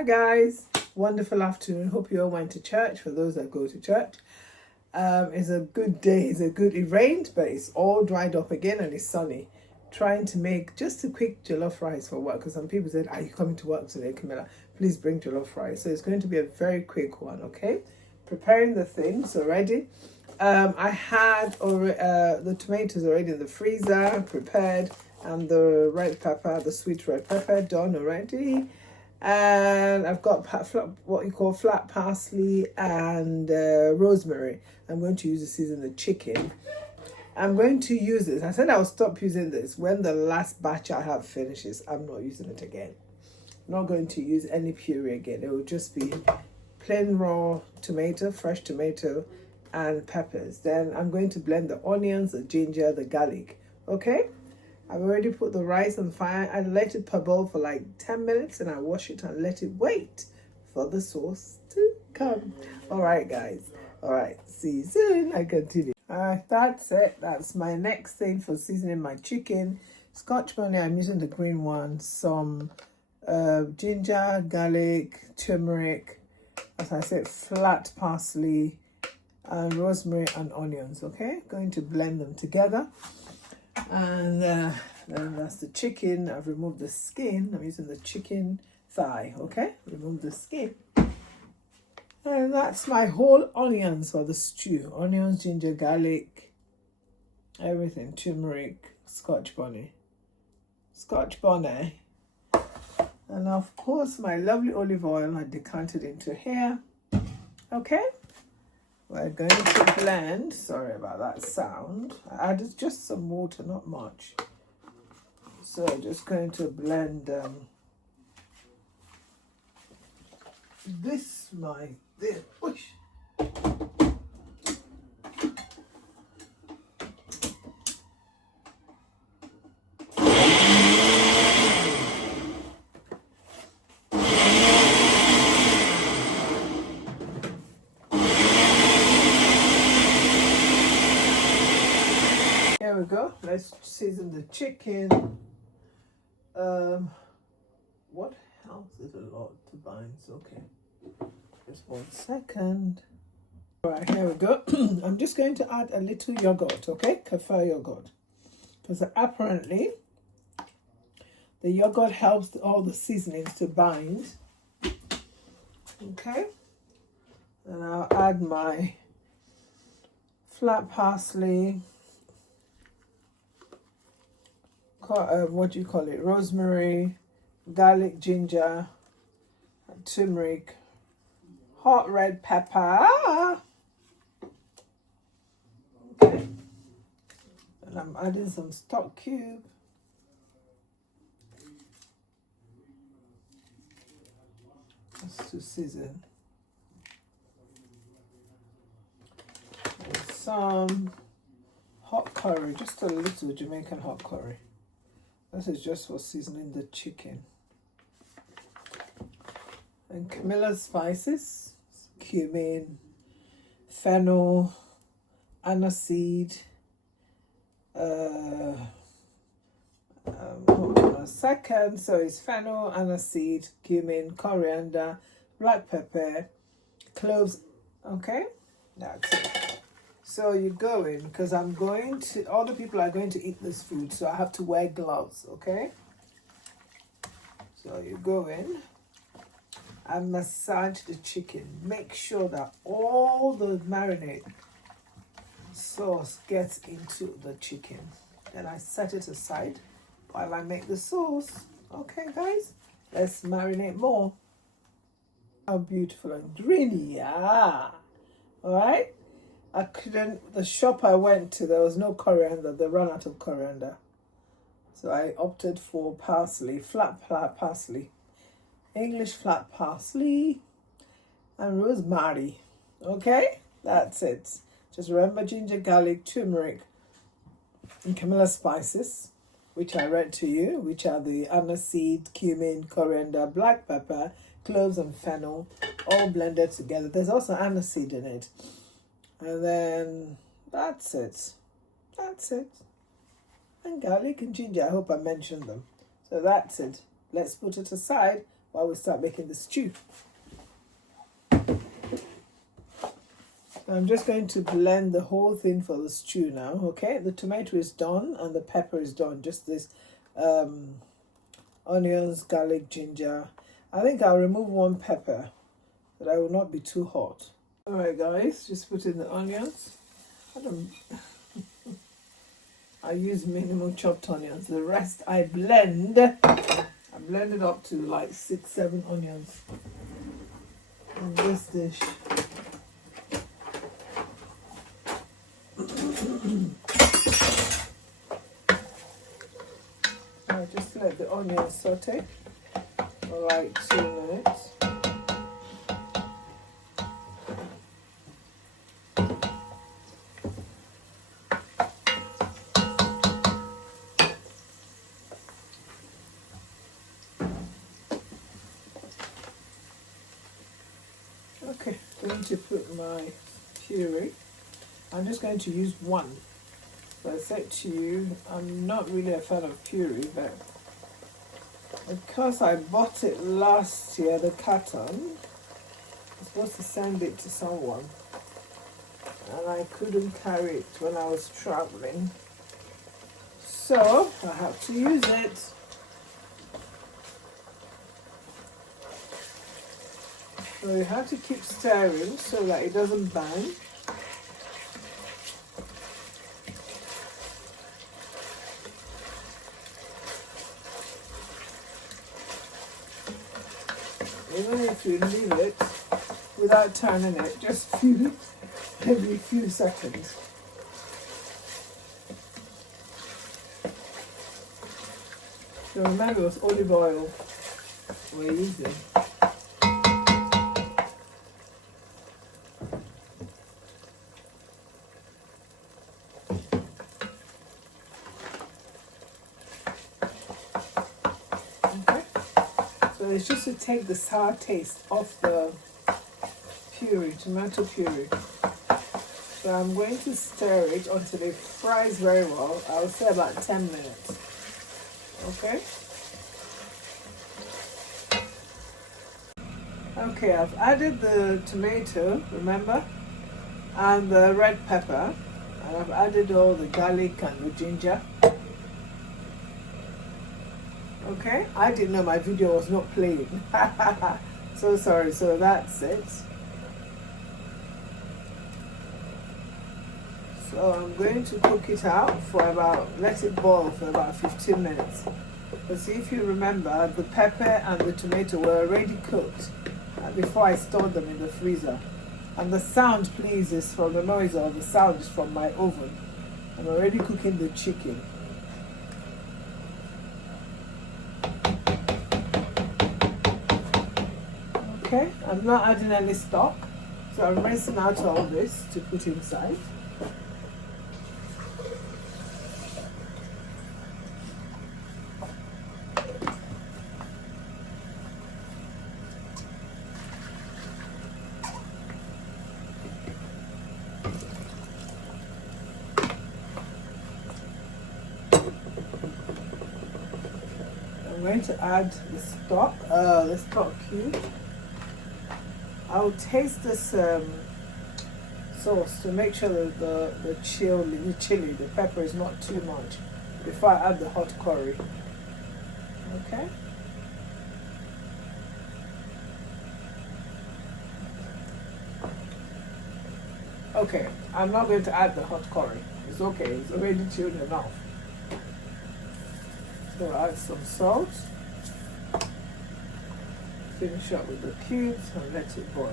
Hi guys, wonderful afternoon. Hope you all went to church. For those that go to church, it's a good day. It rained, but it's all dried up again and it's sunny. Trying to make just a quick jollof rice for work, because some people said, are you coming to work today, Camilla? Please bring jollof rice. So it's going to be a very quick one. Okay, preparing the things already. I had the tomatoes already in the freezer prepared, and the red pepper, the sweet red pepper, done already. And I've got what you call flat parsley and rosemary. I'm going to use to season the chicken. I'm going to use this. I said I'll stop using this when the last batch I have finishes. I'm not using it again. I'm not going to use any puree again. It will just be plain raw tomato, fresh tomato, and peppers. Then I'm going to blend the onions, the ginger, the garlic. Okay? I've already put the rice on fire. I let it parboil for like 10 minutes and I wash it and let it wait for the sauce to come. All right, guys. All right, see you soon. I continue. All right, that's it. That's my next thing for seasoning my chicken. Scotch bonnet, I'm using the green one. Some ginger, garlic, turmeric, as I said, flat parsley, and rosemary and onions. Okay, going to blend them together. And then that's the chicken. I've removed the skin. I'm using the chicken thigh. Okay, remove the skin. And that's my whole onions for the stew. Onions, ginger, garlic, everything. Turmeric, scotch bonnet. And of course my lovely olive oil I decanted into here. Okay, we're going to blend. Sorry about that sound. I added just some water, not much. So just going to blend this. Whoosh. Here we go. Let's season the chicken. What else is a lot to bind? Okay. Just 1 second. All right, here we go. I'm just going to add a little yogurt, okay? Kefir yogurt. Because apparently the yogurt helps all the seasonings to bind. Okay. And I'll add my flat parsley, rosemary, garlic, ginger, turmeric, hot red pepper. Okay. And I'm adding some stock cube. Just to season. And some hot curry, just a little Jamaican hot curry. This is just for seasoning the chicken. And Camilla's spices, cumin, fennel, aniseed, hold on a second. So it's fennel, aniseed, cumin, coriander, black pepper, cloves. Okay, that's it. So you go in, because all the people are going to eat this food, so I have to wear gloves, okay? So you go in and massage the chicken. Make sure that all the marinade sauce gets into the chicken. Then I set it aside while I make the sauce. Okay, guys, let's marinate more. How beautiful and green, yeah. All right. The shop I went to, there was no coriander. They ran out of coriander. So I opted for parsley, flat parsley. English flat parsley and rosemary. Okay, that's it. Just remember ginger, garlic, turmeric, and Camilla spices, which I read to you, which are the aniseed, cumin, coriander, black pepper, cloves, and fennel, all blended together. There's also aniseed in it. And then that's it. And garlic and ginger, I hope I mentioned them. So that's it. Let's put it aside while we start making the stew. I'm just going to blend the whole thing for the stew now, okay? The tomato is done and the pepper is done. Just this onions, garlic, ginger. I think I'll remove one pepper, but I will not be too hot. All right, guys, just put in the onions. I use minimal chopped onions. The rest I blend. I blend it up to like 6-7 onions in this dish. I'll just let the onions saute for like 2 minutes. Okay, I'm going to put my puree. I'm just going to use one. So I said to you, I'm not really a fan of puree, but because I bought it last year, the carton, I was supposed to send it to someone, and I couldn't carry it when I was traveling. So I have to use it. So you have to keep stirring so that it doesn't burn. Even if you leave it without turning it, just every few seconds. So remember, it was olive oil we're using. It's just to take the sour taste off the puree, tomato puree. So I'm going to stir it until it fries very well. I'll say about 10 minutes. Okay? Okay, I've added the tomato, remember? And the red pepper. And I've added all the garlic and the ginger. Okay, I didn't know my video was not playing. So sorry, so that's it. So I'm going to cook it out for let it boil for about 15 minutes. But see, if you remember, the pepper and the tomato were already cooked before I stored them in the freezer. And the sound, please, is from the noise, or the sound is from my oven. I'm already cooking the chicken. Okay, I'm not adding any stock, so I'm rinsing out all this to put inside. I'm going to add the stock cube. I'll taste this sauce to make sure that the chili, the pepper is not too much before I add the hot curry. Okay? Okay, I'm not going to add the hot curry. It's okay, it's already chilled enough. So I'll add some salt. Finish up with the cubes and let it boil.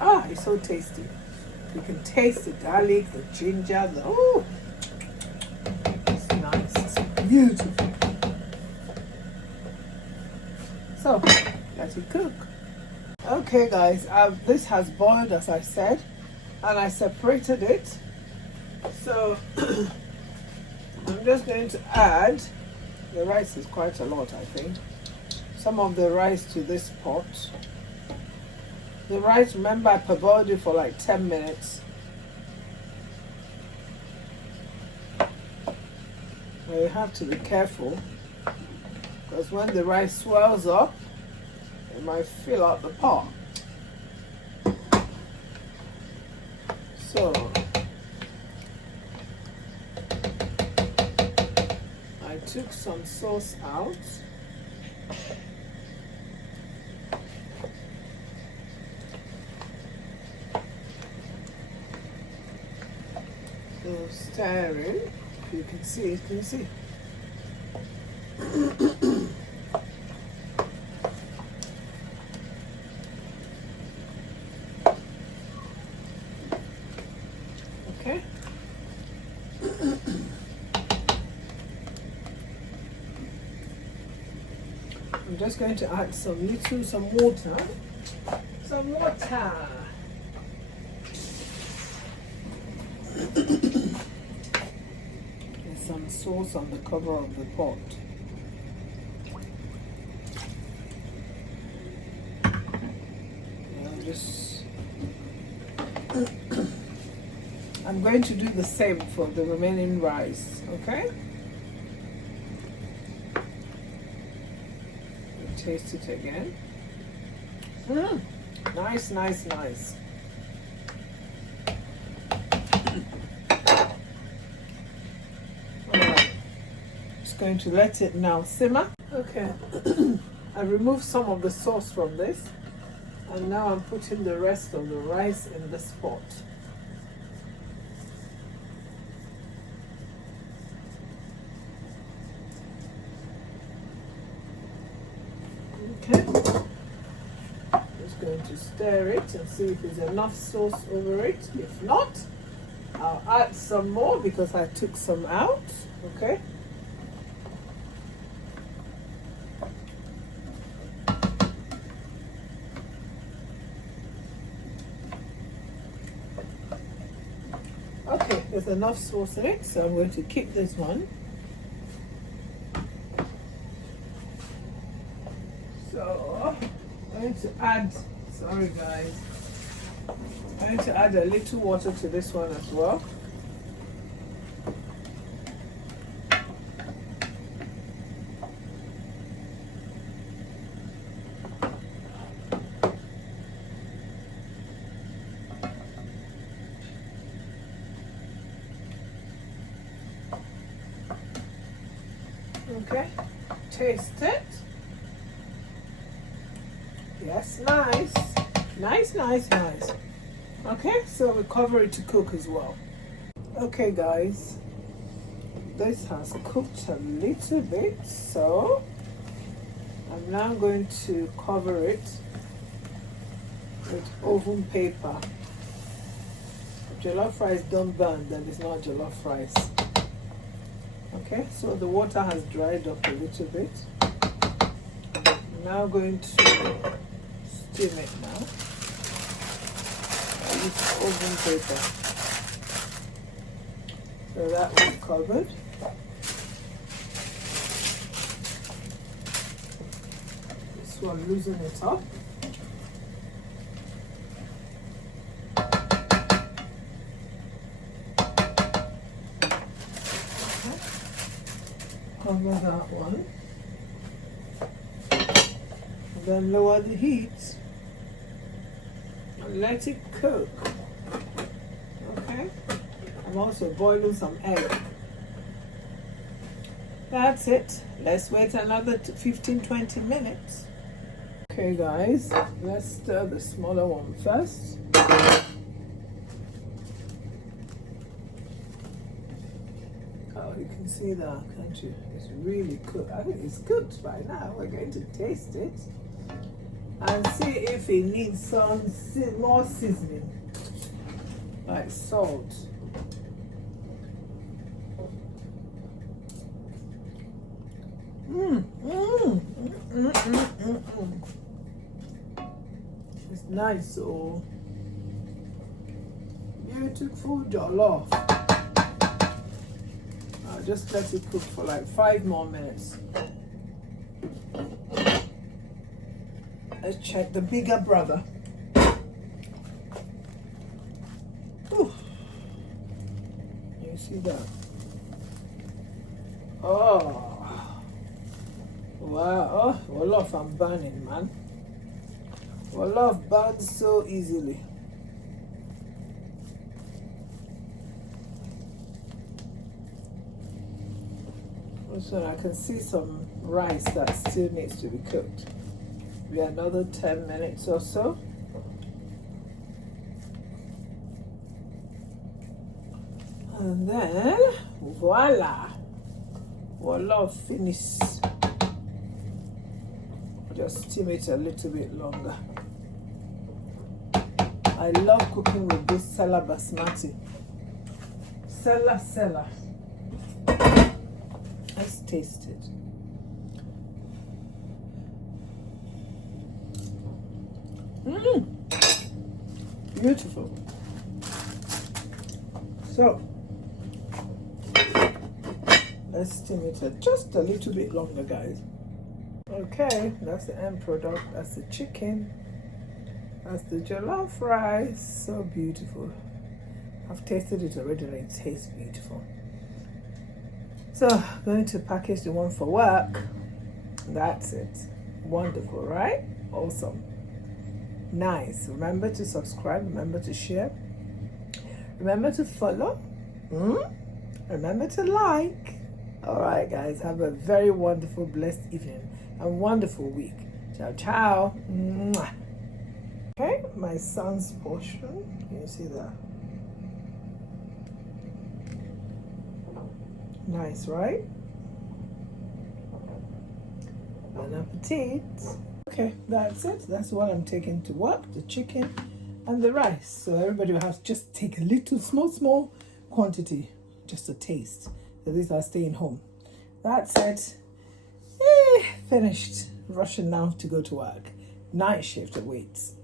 Ah, it's so tasty. You can taste the garlic, the ginger, oh, it's nice, it's beautiful. So, let it cook. Okay guys, this has boiled as I said, and I separated it. So I'm just going to add, the rice is quite a lot I think, some of the rice to this pot. The rice, remember I parboiled it for like 10 minutes. Now you have to be careful because when the rice swells up, it might fill out the pot. So I took some sauce out. So stirring. You can see, can you see? Okay. I'm just going to add some water. Some water. And some sauce on the cover of the pot. I'm going to do the same for the remaining rice, okay? Taste it again. Nice, nice, nice. Alright. Just going to let it now simmer. Okay. I removed some of the sauce from this, and now I'm putting the rest of the rice in this pot. Okay, just going to stir it and see if there's enough sauce over it. If not, I'll add some more because I took some out. Okay. Okay, there's enough sauce in it, so I'm going to keep this one. So I'm going to add, sorry guys, I'm going to add a little water to this one as well. Okay, taste it. Yes, nice. Nice, nice, nice. Okay, so we cover it to cook as well. Okay guys, this has cooked a little bit, so I'm now going to cover it with oven paper. If jollof rice don't burn, then it's not jollof rice. Okay, so the water has dried up a little bit. I'm now going to steam it now. I use oven paper. So that was covered. This one, loosen it up. Cover that one. And then lower the heat and let it cook. Okay? I'm also boiling some egg. That's it. Let's wait another 15-20 minutes. Okay guys, let's stir the smaller one first. Oh, you can see that, can't you? It's really cooked. I think it's cooked by now. We're going to taste it and see if it needs some more seasoning, like salt. It's nice, oh, beautiful jollof. I'll just let it cook for like 5 more minutes. Let's check the bigger brother. Ooh. You see that? Oh, wow. Oh, jollof, I'm burning, man. Jollof burns so easily. So I can see some rice that still needs to be cooked. Maybe another 10 minutes or so. And then, voila, jollof finished. Just steam it a little bit longer. I love cooking with this Sela basmati. Sela. Let's taste it. Beautiful. So let's steam it just a little bit longer, guys. Okay, that's the end product. That's the chicken. That's the jollof rice. So beautiful. I've tasted it already and it tastes beautiful. So I'm going to package the one for work. That's it. Wonderful, right? Awesome. Nice. Remember to subscribe. Remember to share. Remember to follow. Remember to like. All right, guys. Have a very wonderful, blessed evening and wonderful week. Ciao, ciao. Mwah. Okay, my son's portion. Can you see that? Nice, right? Bon appetit. Okay, that's it. That's what I'm taking to work, the chicken and the rice. So everybody will have to just take a little, small quantity, just a taste. So these are staying home. That's it. Finished. Rushing now to go to work. Night shift awaits.